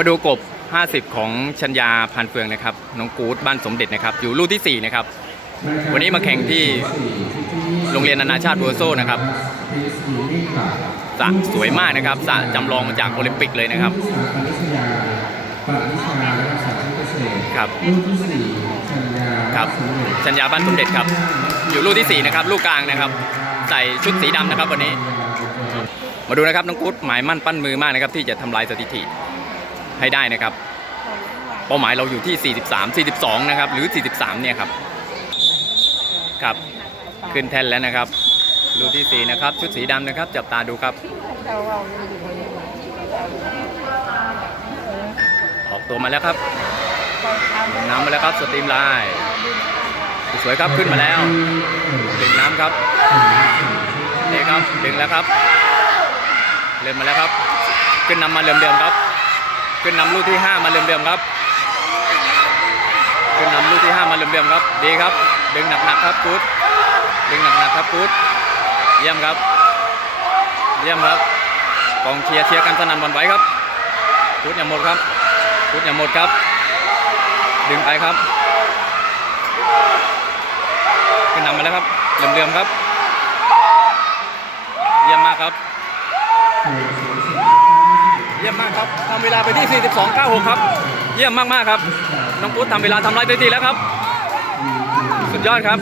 มาดูกบ 50 ของชัญญาพันเฟืองนะครับ น้องกู๊ดบ้านสมเด็จนะครับ อยู่ลูกที่ 4 นะครับ วันนี้มาแข่งที่โรงเรียนนานาชาติบัวโซ่นะครับสระสวยมากนะครับสระจำลองมาจากโอลิมปิกเลยนะครับปณิชาและสาธิตเกษตรครับรุ่นที่สี่ชัญญาครับชัญญาบ้านสมเด็จครับ อยู่ลูกที่ 4 นะครับ ลูกกลางนะครับ ใส่ชุดสีดำนะครับวันนี้ มาดูนะครับน้องกู๊ดหมายมั่นปั้นมือมากนะครับที่จะทำลายสถิติ ให้ได้นะครับ เป้าหมายเราอยู่ที่ 43 42 นะครับ หรือ 43 เนี่ยครับ ครับ ขึ้นแท่นแล้วนะครับลูที่ 4 นะครับ ชุดสีดำนะครับ จับตาดูครับ ออกตัวมาแล้วครับน้ำมาแล้วครับ สตรีมไลน์สวยครับขึ้นมาแล้วดึงน้ำครับนี่ครับดึงแล้วครับ เริ่มมาแล้วครับ ขึ้นนำมาเดิมๆครับ ขึ้นนำลูกที่ 5 มาเดิมๆครับ ขึ้นนำลูกที่ 5 มาเดิมๆครับ ดีครับ ดึงหนักๆครับกู๊ดดึงหนักๆครับกู๊ดเยี่ยมครับ เยี่ยมครับกองเชียร์เชียร์กันสนั่นหวันไหวครับกู๊ดอย่าหมดครับกู๊ดอย่าหมดครับ ดึงไปครับขึ้นนำมาแล้วครับเดิมๆครับ เยี่ยมมากครับ ยี่ยมมากครับทำเวลาไปที่ 42.96 ครับ เยี่ยมมากๆครับ น้องปุ๊ดทำเวลาทำลายสถิติแล้วครับ สุดยอดครับ